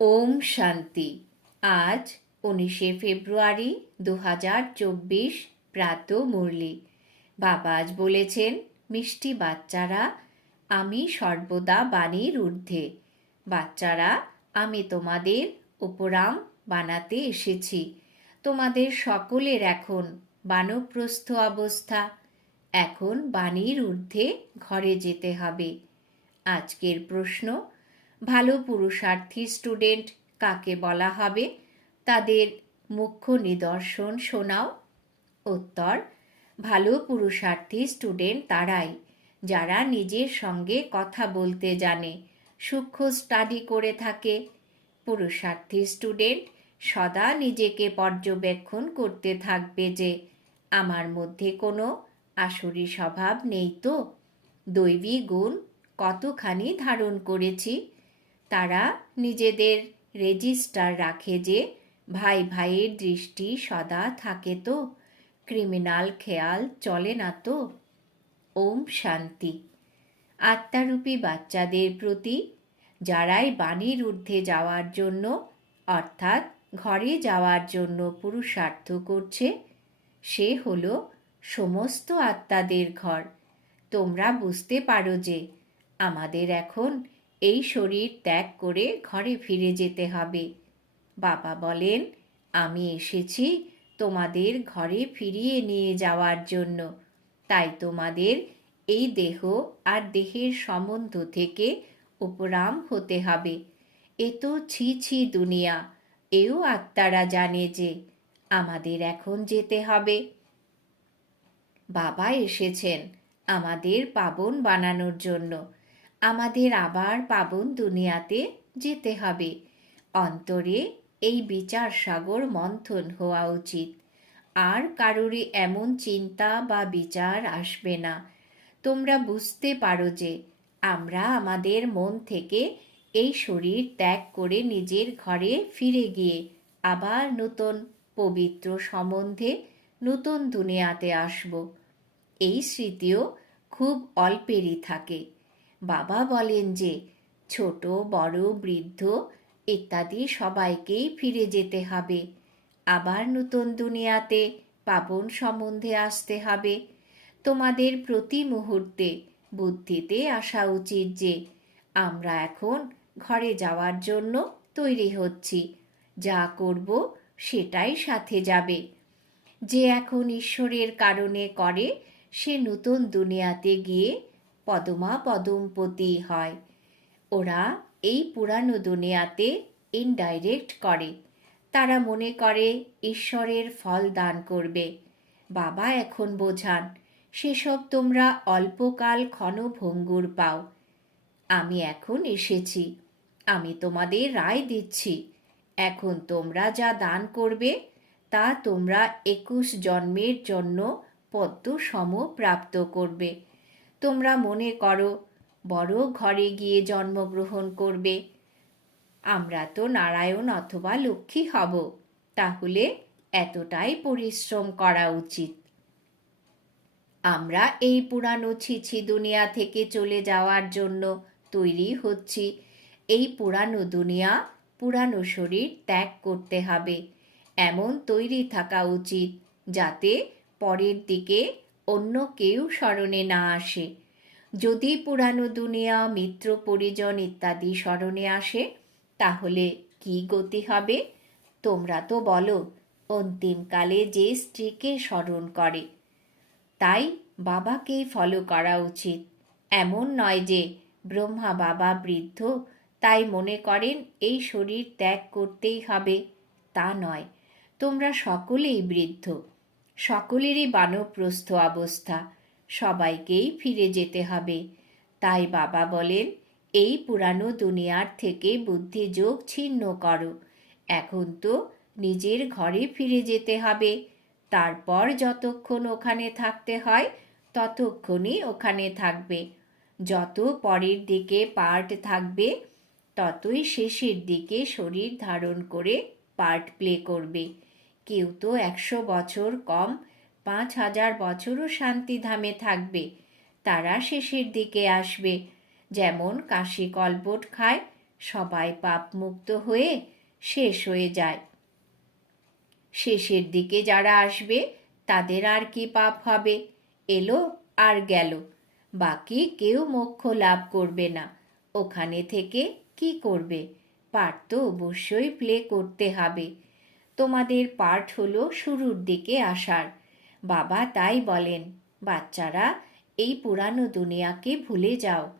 ওম শান্তি। আজ উনিশে ফেব্রুয়ারি দু হাজার চব্বিশ, প্রাত মুরলি। বাবা আজ বলেছেন, মিষ্টি বাচ্চারা, আমি সর্বদা বাণীর ঊর্ধ্বে। বাচ্চারা, আমি তোমাদের উপরাম বানাতে এসেছি। তোমাদের সকলের এখন বানপ্রস্থ অবস্থা। এখন বাণীর ঊর্ধ্বে ঘরে যেতে হবে। আজকের প্রশ্ন ভালো পুরুষার্থী স্টুডেন্ট কাকে বলা হবে? তাদের মুখ্য নিদর্শন শোনাও। উত্তর, ভালো পুরুষার্থী স্টুডেন্ট তারাই, যারা নিজের সঙ্গে কথা বলতে জানে, সূক্ষ্ম স্টাডি করে থাকে। পুরুষার্থী স্টুডেন্ট সদা নিজেকে পর্যবেক্ষণ করতে থাকবে যে, আমার মধ্যে কোনো আসরি স্বভাব নেই তো? দৈবী গুণ কতখানি ধারণ করেছি? তারা নিজেদের রেজিস্টার রাখে যে, ভাই ভাইয়ের দৃষ্টি সদা থাকে তো, ক্রিমিনাল খেয়াল চলে না তো। ওম শান্তি। আত্মারূপী বাচ্চাদের প্রতি যারাই বাণীর ঊর্ধ্বে যাওয়ার জন্য, অর্থাৎ ঘরে যাওয়ার জন্য পুরুষার্থ করছে, সে হল সমস্ত আত্মাদের ঘর। তোমরা বুঝতে পারো যে, আমাদের এখন এই শরীর ত্যাগ করে ঘরে ফিরে যেতে হবে। বাবা বলেন, আমি এসেছি তোমাদের ঘরে ফিরিয়ে নিয়ে যাওয়ার জন্য। তাই তোমাদের এই দেহ আর দেহের সম্বন্ধ থেকে উপরাম হতে হবে। এ তো ছি ছি দুনিয়া, এও আত্মারা জানে যে আমাদের এখন যেতে হবে। বাবা এসেছেন আমাদের পাবন বানানোর জন্য। আমাদের আবার পাবন দুনিয়াতে যেতে হবে। অন্তরে এই বিচার সাগর মন্থন হওয়া উচিত। আর কারোরই এমন চিন্তা বা বিচার আসবে না। তোমরা বুঝতে পারো যে, আমরা আমাদের মন থেকে এই শরীর ত্যাগ করে নিজের ঘরে ফিরে গিয়ে আবার নতুন পবিত্র সম্বন্ধে নতুন দুনিয়াতে আসব। এই স্মৃতিও খুব অল্পেরই থাকে। বাবা বলেন যে, ছোট, বড়, বৃদ্ধ, ইত্যাদি সবাইকেই ফিরে যেতে হবে। আবার নতুন দুনিয়াতে পাবন সম্বন্ধে আসতে হবে। তোমাদের প্রতি মুহূর্তে বুদ্ধিতে আসা উচিত যে, আমরা এখন ঘরে যাওয়ার জন্য তৈরি হচ্ছি। যা করব সেটাই সাথে যাবে। যে এখন ঈশ্বরের কারণে করে, সে নতুন দুনিয়াতে গিয়ে পদমা পদমপতি হয়। ওরা এই পুরানো দুনিয়াতে ইনডাইরেক্ট করে। তারা মনে করে ঈশ্বরের ফল দান করবে। বাবা এখন বোঝান, সেসব তোমরা অল্পকাল ক্ষণভঙ্গুর পাও। আমি এখন এসেছি, আমি তোমাদের রায় দিচ্ছি। এখন তোমরা যা দান করবে, তা তোমরা একুশ জন্মের জন্য পদ্ম সম প্রাপ্ত করবে। তোমরা মনে করো, বড় ঘরে গিয়ে জন্মগ্রহণ করবে। আমরা তো নারায়ণ অথবা লক্ষ্মী হব, তাহলে এতটাই পরিশ্রম করা উচিত। আমরা এই পুরানো ছিছি দুনিয়া থেকে চলে যাওয়ার জন্য তৈরি হচ্ছি। এই পুরানো দুনিয়া, পুরানো শরীর ত্যাগ করতে হবে। এমন তৈরি থাকা উচিত, যাতে পরের দিকে অন্য কেউ স্মরণে না আসে। যদি পুরানো দুনিয়া, মিত্র পরিজন ইত্যাদি স্মরণে আসে, তাহলে কি গতি হবে? তোমরা তো বলো অন্তিমকালে যে স্ত্রীকে স্মরণ করে। তাই বাবাকেই ফলো করা উচিত। এমন নয় যে ব্রহ্মা বাবা বৃদ্ধ, তাই মনে করেন এই শরীর ত্যাগ করতেই হবে। তা নয়। তোমরা সকলেই বৃদ্ধ। সকলেরই বানপ্রস্থ অবস্থা। সবাইকেই ফিরে যেতে হবে। তাই বাবা বলেন, এই পুরানো দুনিয়ার থেকে বুদ্ধি যোগ ছিন্ন করো। এখন তো নিজের ঘরে ফিরে যেতে হবে। তারপর যতক্ষণ ওখানে থাকতে হয়, ততক্ষণই ওখানে থাকবে। যত পরের দিকে পার্ট থাকবে, ততই শেষের দিকে শরীর ধারণ করে পার্ট প্লে করবে। কেউ তো একশো বছর কম, পাঁচ হাজার বছরও শান্তিধামে থাকবে। তারা শেষের দিকে আসবে। যেমন কাশি কলবট খায়, সবাই পাপ মুক্ত হয়ে শেষ হয়ে যায়। শেষের দিকে যারা আসবে, তাদের আর কি পাপ হবে? এলো আর গেল। বাকি কেউ মোক্ষ লাভ করবে না। ওখানে থেকে কি করবে? পাঠ তো অবশ্যই প্লে করতে হবে। তোমাদের পাঠ হলো শুরুর দিকে আসার। বাবা তাই বলেন, বাচ্চারা, এই পুরানো দুনিয়াকে ভুলে যাও।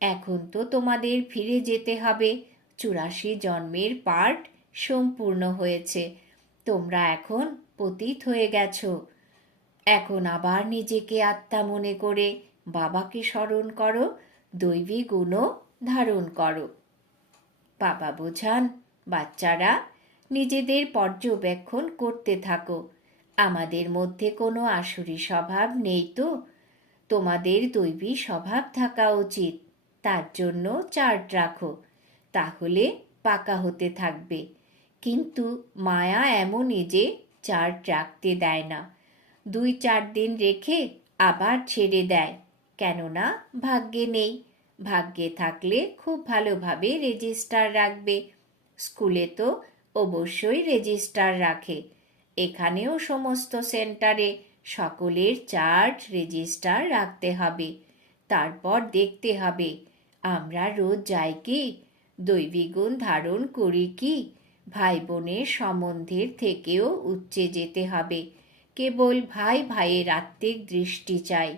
এখন তো তোমাদের ফিরে যেতে হবে। চুরাশি জন্মের পাঠ সম্পূর্ণ হয়েছে। তোমরা এখন পতিত হয়ে গেছো। এখন আবার নিজেকে আত্মা মনে করে বাবাকে স্মরণ করো, দৈবী গুণও ধারণ করো। বাবা বোঝান, বাচ্চারা নিজেদের পর্যবেক্ষণ করতে থাকো। আমাদের মধ্যে কোনো আসুরি স্বভাব নেই তো? তোমাদের দৈবী স্বভাব থাকা উচিত। তার জন্য চার্ট রাখো। তাহলে পাকা হতে থাকবে। কিন্তু মায়া এমনই যে চার্ট রাখতে দেয় না। দুই চার দিন রেখে আবার ছেড়ে দেয়। কেননা ভাগ্যে নেই। ভাগ্যে থাকলে খুব ভালোভাবে রেজিস্টার রাখবে। স্কুলে তো অবশ্যই রেজিস্টার রাখে। এখানেও সমস্ত সেন্টারে সকলের চার্ট রেজিস্টার রাখতে হবে। তারপর দেখতে হবে, আমরা রোজ যাই কি? দৈবিক গুণ ধারণ করি কি? ভাই বোনের সম্বন্ধের থেকেও উচ্চে যেতে হবে। কেবল ভাই ভাইয়ের আত্মিক দৃষ্টি চাই।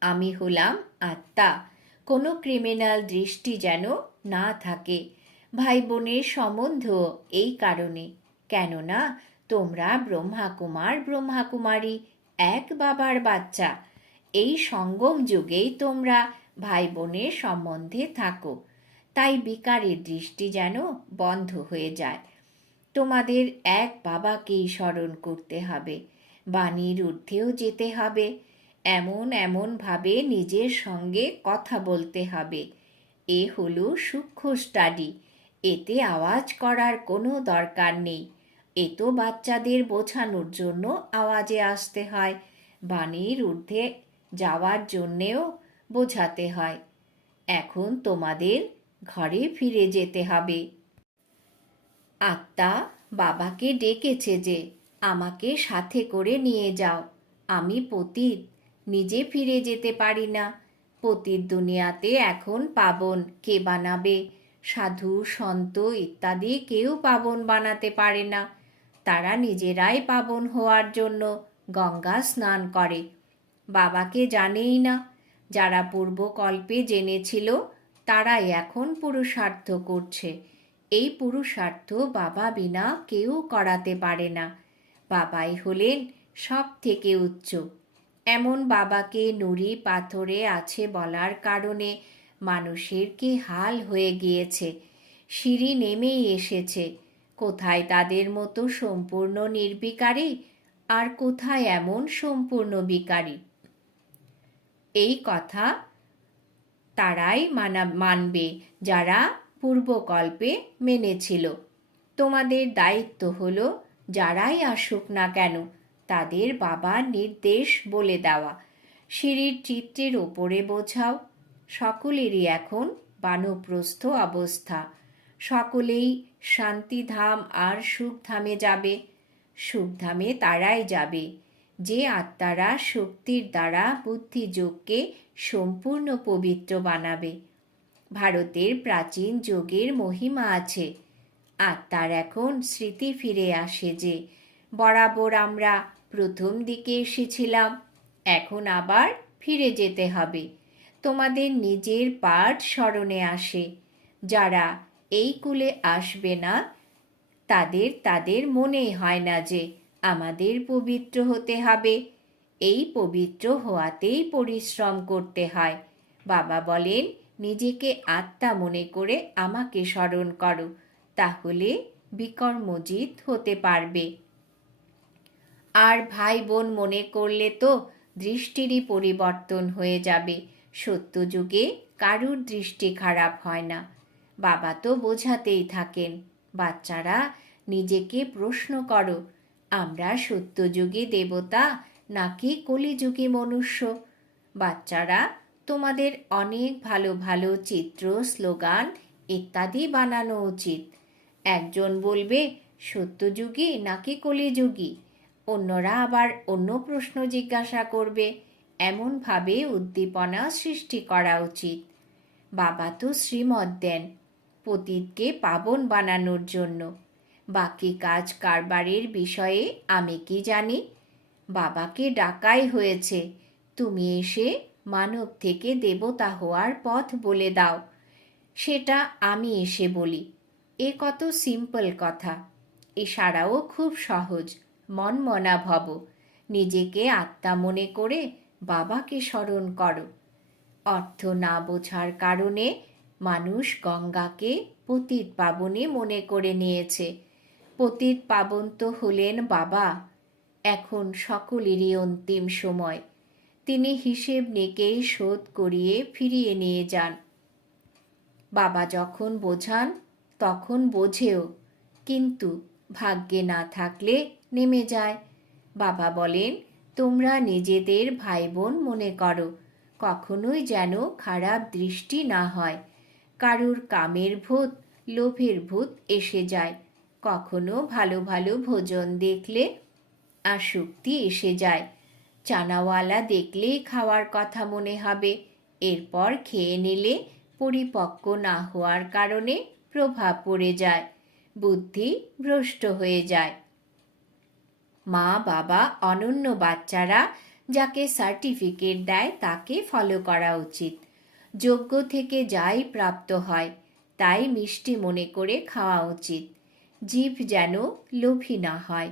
আমি হলাম আত্মা। কোনো ক্রিমিনাল দৃষ্টি যেন না থাকে। ভাই বোনের সম্বন্ধ এই কারণে। কেননা, তোমরা ব্রহ্মাকুমার ব্রহ্মাকুমারী, এক বাবার বাচ্চা। এই সঙ্গম যুগেই তোমরা ভাই বোনের সম্বন্ধে থাকো। তাই বিকারের দৃষ্টি যেন বন্ধ হয়ে যায়। তোমাদের এক বাবাকেই স্মরণ করতে হবে। বাণীর ঊর্ধ্বেও যেতে হবে। এমন এমনভাবে নিজের সঙ্গে কথা বলতে হবে। এ হলো সূক্ষ্ম স্টাডি এতে আওয়াজ করার কোনো দরকার নেই। এ তো বাচ্চাদের বোঝানোর জন্য আওয়াজে আসতে হয়, বাণীর ঊর্ধ্বে যাওয়ার জন্যেও বোঝাতে হয়। এখন তোমাদের ঘরে ফিরে যেতে হবে। আত্মা বাবাকে ডেকেছে যে, আমাকে সাথে করে নিয়ে যাও। আমি পতীত, নিজে ফিরে যেতে পারি না। পতীত দুনিয়াতে এখন পাবন কে বানাবে? সাধু, সন্ত ইত্যাদি কেউ পাবন বানাতে পারে না। তারা নিজেরাই পাবন হওয়ার জন্য গঙ্গা স্নান করে। বাবাকে জানেই না, যারা পূর্বকল্পে জেনেছিল তারাই এখন পুরুষার্থ করছে। এই পুরুষার্থ বাবা বিনা কেউ করাতে পারে না। বাবাই হলেন সব থেকে উচ্চ। এমন বাবাকে নুড়ি পাথরে আছে বলার কারণে মানুষের কি হাল হয়ে গিয়েছে? সিঁড়ি নেমেই এসেছে। কোথায় তাদের মতো সম্পূর্ণ নির্বিকারী? আর কোথায় এমন সম্পূর্ণ বিকারী? এই কথা তারাই মানা, মানবে, যারা পূর্বকল্পে মেনেছিল। তোমাদের দায়িত্ব হলো যারাই আসুক না কেন, তাদের বাবার নির্দেশ বলে দেওয়া। সিঁড়ির চিত্রের ওপরে বোঝাও। সকলেরই এখন বানপ্রস্থ অবস্থা। সকলেই শান্তিধাম আর সুখধামে যাবে। সুখধামে তারাই যাবে। যে আত্মারা শক্তির দ্বারা বুদ্ধিযোগকে সম্পূর্ণ পবিত্র বানাবে। ভারতের প্রাচীন যোগের মহিমা আছে। আত্মার এখন স্মৃতি ফিরে আসে যে, বরাবর আমরা প্রথম দিকে এসেছিলাম, এখন আবার ফিরে যেতে হবে। তোমাদের নিজের পাঠ স্মরণে আসে। যারা এই কুলে আসবে না, তাদের তাদের মনেই হয় না যে আমাদের পবিত্র হতে হবে। এই পবিত্র হওয়াতেই পরিশ্রম করতে হয়। বাবা বলেন, নিজেকে আত্মা মনে করে আমাকে স্মরণ করো, তাহলে বিকর্মজিৎ হতে পারবে। আর ভাই বোন মনে করলে তো দৃষ্টিরই পরিবর্তন হয়ে যাবে। সত্যযুগে কারুর দৃষ্টি খারাপ হয় না। বাবা তো বোঝাতেই থাকেন, বাচ্চারা নিজেকে প্রশ্ন করো, আমরা সত্যযুগী দেবতা নাকি কলিযুগী মনুষ্য? বাচ্চারা তোমাদের অনেক ভালো ভালো চিত্র, স্লোগান ইত্যাদি বানানো উচিত। একজন বলবে সত্যযুগী নাকি কলিযুগী? অন্যরা আবার অন্য প্রশ্ন জিজ্ঞাসা করবে। এমনভাবে উদ্দীপনা সৃষ্টি করা উচিত। বাবা তো শ্রীমত দেন, পতীতকে পাবন বানানোর জন্য। বাকি কাজ কারবারের বিষয়ে আমি কি জানি? বাবাকে ডাকাই হয়েছে। তুমি এসে মানব থেকে দেবতা হওয়ার পথ বলে দাও। সেটা আমি এসে বলি। এ কত সিম্পল কথা। এছাড়াও খুব সহজ মন মনা ভব নিজেকে আত্মা মনে করে বাবাকে স্মরণ করো। অর্থ না বোঝার কারণে মানুষ গঙ্গাকে পতিত পাবনে মনে করে নিয়েছে। পতিত পাবন তো হলেন বাবা। এখন সকলেরই অন্তিম সময়। তিনি হিসেব নেকেই শোধ করিয়ে ফিরিয়ে নিয়ে যান। বাবা যখন বোঝান, তখন বোঝেও, কিন্তু ভাগ্যে না থাকলে নেমে যায়। বাবা বলেন তোমরা নিজেদের ভাই বোন মনে করো, কখনোই যেন খারাপ দৃষ্টি না হয়। কারুর কামের ভূত, লোভের ভূত এসে যায়। কখনো ভালো ভালো ভোজন দেখলে আসক্তি এসে যায়। চানাওয়ালা দেখলেই খাওয়ার কথা মনে হবে। এরপর খেয়ে নিলে পরিপক্ক না হওয়ার কারণে প্রভাব পড়ে যায়। বুদ্ধি ভ্রষ্ট হয়ে যায়। মা, বাবা, অনন্য বাচ্চারা যাকে সার্টিফিকেট দেয় তাকে ফলো করা উচিত। যোগ্য থেকে যাই প্রাপ্ত হয়, তাই মিষ্টি মনে করে খাওয়া উচিত। জীব যেন লোভী না হয়,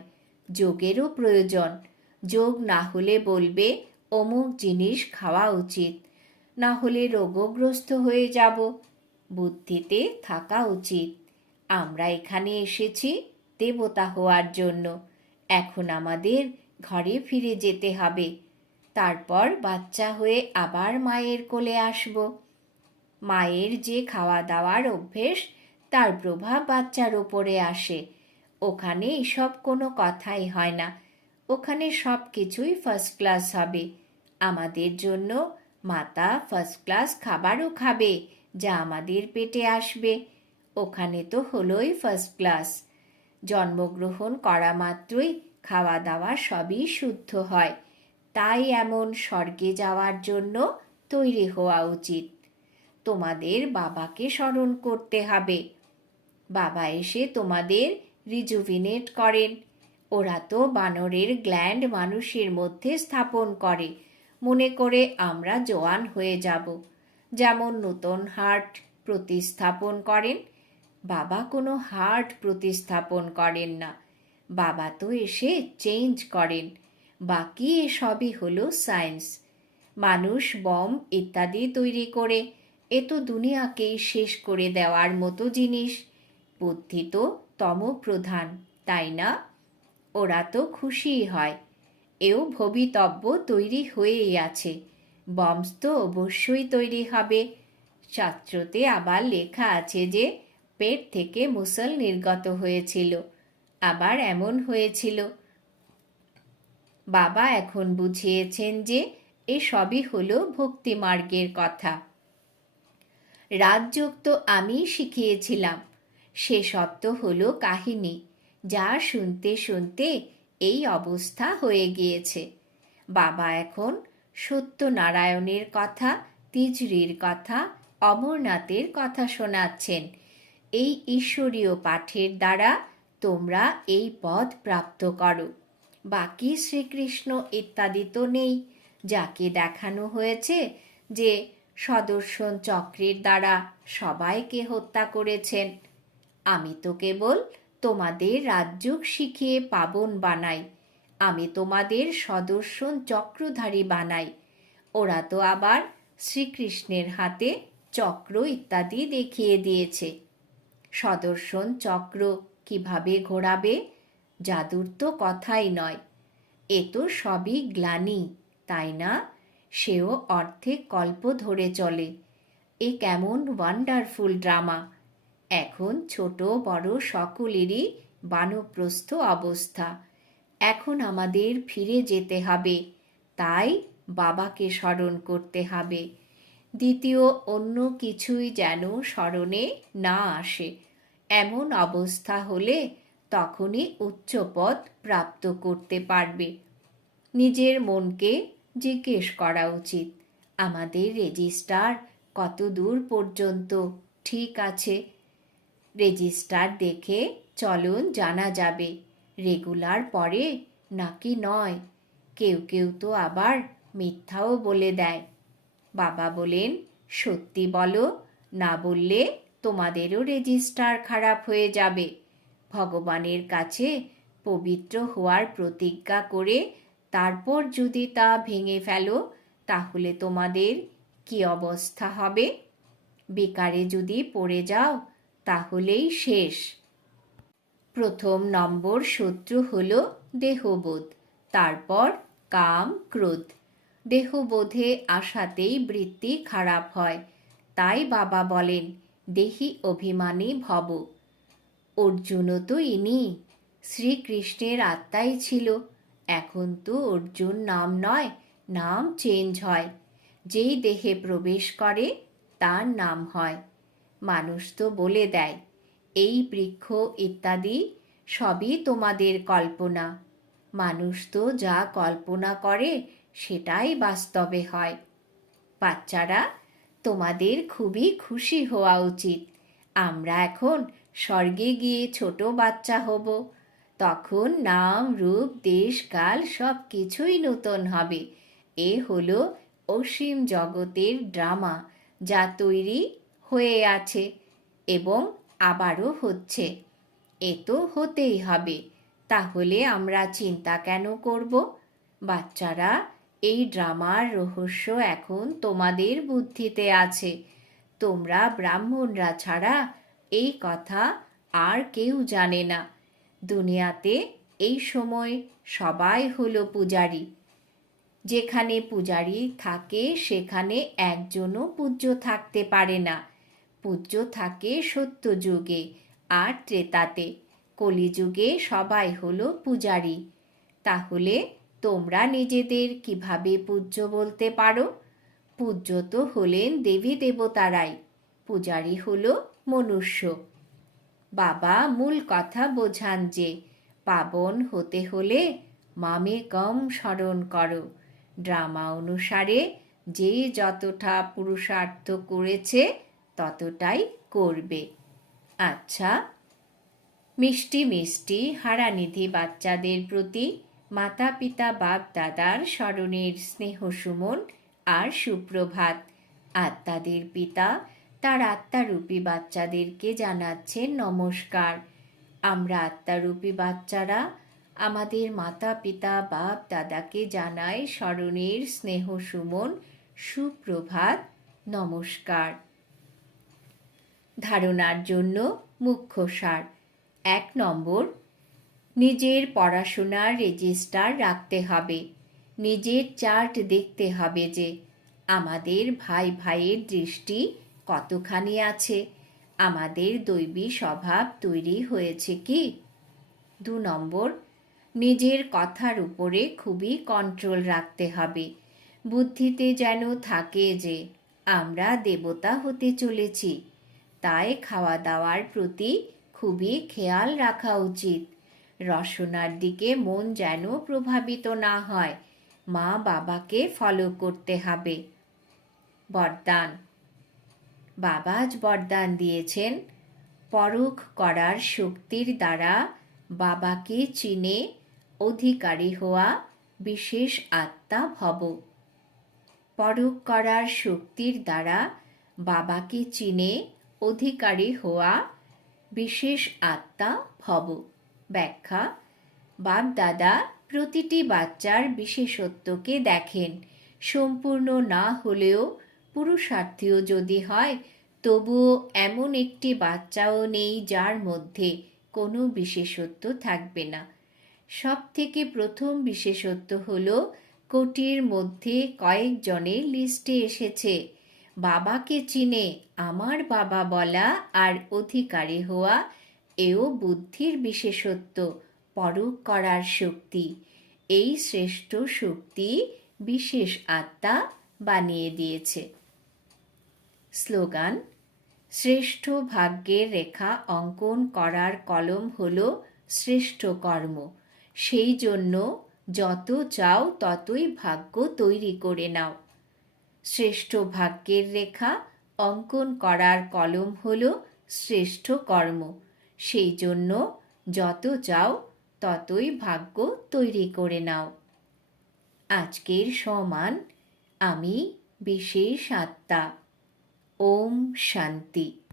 যোগেরও প্রয়োজন। যোগ না হলে বলবে, অমুক জিনিস খাওয়া উচিত, না হলে রোগগ্রস্ত হয়ে যাব। বুদ্ধিতে থাকা উচিত। আমরা এখানে এসেছি দেবতা হওয়ার জন্য। এখন আমাদের ঘরে ফিরে যেতে হবে। তারপর বাচ্চা হয়ে আবার মায়ের কোলে আসব। মায়ের যে খাওয়া দাওয়ার অভ্যেস, তার প্রভাব বাচ্চার ওপরে আসে। ওখানে এসব কোনো কথাই হয় না। ওখানে সব কিছুই ফার্স্ট ক্লাস হবে। আমাদের জন্য মাতা ফার্স্ট ক্লাস খাবারও খাবে, যা আমাদের পেটে আসবে। ওখানে তো হলোই ফার্স্ট ক্লাস জন্মগ্রহণ করা মাত্রই খাওয়া দাওয়া সবই শুদ্ধ হয়। তাই এমন স্বর্গে যাওয়ার জন্য তৈরি হওয়া উচিত। তোমাদের বাবাকে স্মরণ করতে হবে। বাবা এসে তোমাদের রিজুভিনেট করেন। ওরা তো বানরের গ্ল্যান্ড মানুষের মধ্যে স্থাপন করে। মনে করে আমরা জোয়ান হয়ে যাব। যেমন নতুন হার্ট প্রতিস্থাপন করেন বাবা কোনো হার্ট প্রতিস্থাপন করেন না। বাবা তো এসে চেঞ্জ করেন। বাকি এসবই হলো সায়েন্স। মানুষ বম ইত্যাদি তৈরি করে, এ তো দুনিয়াকেই শেষ করে দেওয়ার মতো জিনিস। বুদ্ধি তো তম প্রধান, তাই না? ওরা তো খুশিই হয়। এও ভবিতব্য তৈরি হয়েই আছে। বমস তো অবশ্যই তৈরি হবে। শাস্ত্রতে আবার লেখা আছে যে পেট থেকে মুসল নির্গত হয়েছিল। আবার এমন হয়েছিল। বাবা এখন বুঝিয়েছেন যে এ সবই হলো ভক্তি মার্গের কথা। রাজযোগ তো আমি শিখিয়েছিলাম, সে সত্য হলো কাহিনী, যা শুনতে শুনতে এই অবস্থা হয়ে গিয়েছে। বাবা এখন সত্যনারায়ণের কথা, তিজরির কথা, অমরনাথের কথা শোনাচ্ছেন। এই ঈশ্বরীয় পাঠের দ্বারা তোমরা এই পদ প্রাপ্ত করো। বাকি শ্রীকৃষ্ণ ইত্যাদি তো নেই। যাকে দেখানো হয়েছে যে সদর্শন চক্রের দ্বারা সবাইকে হত্যা করেছেন, আমি তো কেবল তোমাদের রাজ্যক শিখিয়ে পাবন বানাই, আমি তোমাদের সদর্শন চক্রধারী বানাই। ওরা তো আবার শ্রীকৃষ্ণের হাতে চক্র ইত্যাদি দেখিয়ে দিয়েছে। সদর্শন চক্র কীভাবে ঘোরাবে? জাদুর তো কথাই নয়। এ তো সবই গ্লানি, তাই না? সেও অর্থে কল্প ধরে চলে। এ কেমন ওয়ান্ডারফুল ড্রামা এখন ছোট বড় সকলেরই বানপ্রস্থ অবস্থা। এখন আমাদের ফিরে যেতে হবে। তাই বাবাকে স্মরণ করতে হবে। দ্বিতীয় অন্য কিছুই যেন স্মরণে না আসে। এমন অবস্থা হলে তখনই উচ্চপদ প্রাপ্ত করতে পারবে। নিজের মনকে জিজ্ঞেস করা উচিত, আমাদের রেজিস্টার কত দূর পর্যন্ত? ঠিক আছে। রেজিস্টার দেখে চলন জানা যাবে। রেগুলার পরে নাকি নয়। কেউ কেউ তো আবার মিথ্যাও বলে দেয়। বাবা বলেন, সত্যি বলো, না বললে তোমাদেরও রেজিস্টার খারাপ হয়ে যাবে। ভগবানের কাছে পবিত্র হওয়ার প্রতিজ্ঞা করে তারপর যদি তা ভেঙে ফেলো, তাহলে তোমাদের কি অবস্থা হবে? বেকারে যদি পড়ে যাও, তাহলেই শেষ। প্রথম নম্বর শত্রু হল দেহবোধ, তারপর কাম, ক্রোধ। দেহবোধে আসাতেই বৃত্তি খারাপ হয়। তাই বাবা বলেন, দেহি অভিমানী ভব। অর্জুনও তো ইনি। শ্রীকৃষ্ণের আত্মাই ছিল। এখন তো অর্জুন নাম নয়, নাম চেঞ্জ হয়। যেই দেহে প্রবেশ করে, তার নাম হয়। মানুষ তো বলে দেয়, এই বৃক্ষ ইত্যাদি সবই তোমাদের কল্পনা। মানুষ তো যা কল্পনা করে সেটাই বাস্তবে হয়। বাচ্চারা, তোমাদের খুবই খুশি হওয়া উচিত। আমরা এখন স্বর্গে গিয়ে ছোট বাচ্চা হব। তখন নাম, রূপ, দেশ, কাল সব কিছুই নূতন হবে। এ হলো অসীম জগতের ড্রামা যা তৈরি হয়ে আছে এবং আবারও হচ্ছে। এ তো হতেই হবে। তাহলে আমরা চিন্তা কেন করব? বাচ্চারা এই ড্রামার রহস্য এখন তোমাদের বুদ্ধিতে আছে। তোমরা ব্রাহ্মণরা ছাড়া এই কথা আর কেউ জানে না। দুনিয়াতে এই সময় সবাই হলো পূজারী। যেখানে পূজারী থাকে, সেখানে একজনও পূজ্য থাকতে পারে না। পূজ্য থাকে সত্য যুগে আর ত্রেতাতে। কলিযুগে সবাই হলো পূজারী। তাহলে তোমরা নিজেদের কীভাবে পূজ্য বলতে পারো? পূজ্য তো হলেন দেবী দেবতারাই, পূজারী হলো মনুষ্য। বাবা মূল কথা বোঝান যে, পাবন হতে হলে মামে কম স্মরণ করো। ড্রামা অনুসারে যে যতটা পুরুষার্থ করেছে, ততটাই করবে। আচ্ছা মিষ্টি মিষ্টি হারানিধি বাচ্চাদের প্রতি মাতা পিতা বাপ দাদার স্মরণের স্নেহ সুমন আর সুপ্রভাত। আত্মাদের পিতা, তার আত্মারূপী বাচ্চাদেরকে জানাচ্ছেন নমস্কার। আমরা আত্মারূপী বাচ্চারা আমাদের মাতা পিতা বাপ দাদাকে জানাই স্মরণের স্নেহ সুমন, সুপ্রভাত, নমস্কার। ধারণার জন্য মুখ্য সার, এক নম্বর নিজের পড়াশোনার রেজিস্টার রাখতে হবে। নিজের চার্ট দেখতে হবে যে আমাদের ভাই ভাইয়ের দৃষ্টি কতখানি আছে। আমাদের দৈবী স্বভাব তৈরি হয়েছে কি? দু নম্বর, নিজের কথার উপরে খুবই কন্ট্রোল রাখতে হবে। বুদ্ধিতে যেন থাকে যে আমরা দেবতা হতে চলেছি। তাই খাওয়া দাওয়ার প্রতি খুবই খেয়াল রাখা উচিত। রসনার দিকে মন যেন প্রভাবিত না হয়। মা বাবাকে ফলো করতে হবে। বরদান। বাবা আজ বরদান দিয়েছেন। পরখ করার শক্তির দ্বারা বাবাকে চিনে অধিকারী হওয়া বিশেষ আত্মা ভব। পরখ করার শক্তির দ্বারা বাবাকে চিনে অধিকারী হওয়া বিশেষ আত্মা ভব। ব্যাখ্যা। বাপদাদা প্রতিটি বাচ্চার বিশেষত্বকে দেখেন। সম্পূর্ণ না হলেও পুরুষার্থীও যদি হয়, তবুও এমন একটি বাচ্চাও নেই যার মধ্যে কোনো বিশেষত্ব থাকবে না। সব থেকে প্রথম বিশেষত্ব হল, কোটির মধ্যে কয়েকজনের লিস্টে এসেছে। বাবাকে চিনে, আমার বাবা বলা আর অধিকারী হওয়া এও বুদ্ধির বিশেষত্ব পরক করার শক্তি। এই শ্রেষ্ঠ শক্তি বিশেষ আত্মা বানিয়ে দিয়েছে। স্লোগান, শ্রেষ্ঠ ভাগ্যের রেখা অঙ্কন করার কলম হল শ্রেষ্ঠ কর্ম। সেই জন্য যত চাও ততই ভাগ্য তৈরি করে নাও। শ্রেষ্ঠ ভাগ্যের রেখা অঙ্কন করার কলম হল শ্রেষ্ঠ কর্ম। সেই জন্য যত চাও ততই ভাগ্য তৈরি করে নাও। আজকের সমান আমি বিশেষ আত্মা। ওম শান্তি।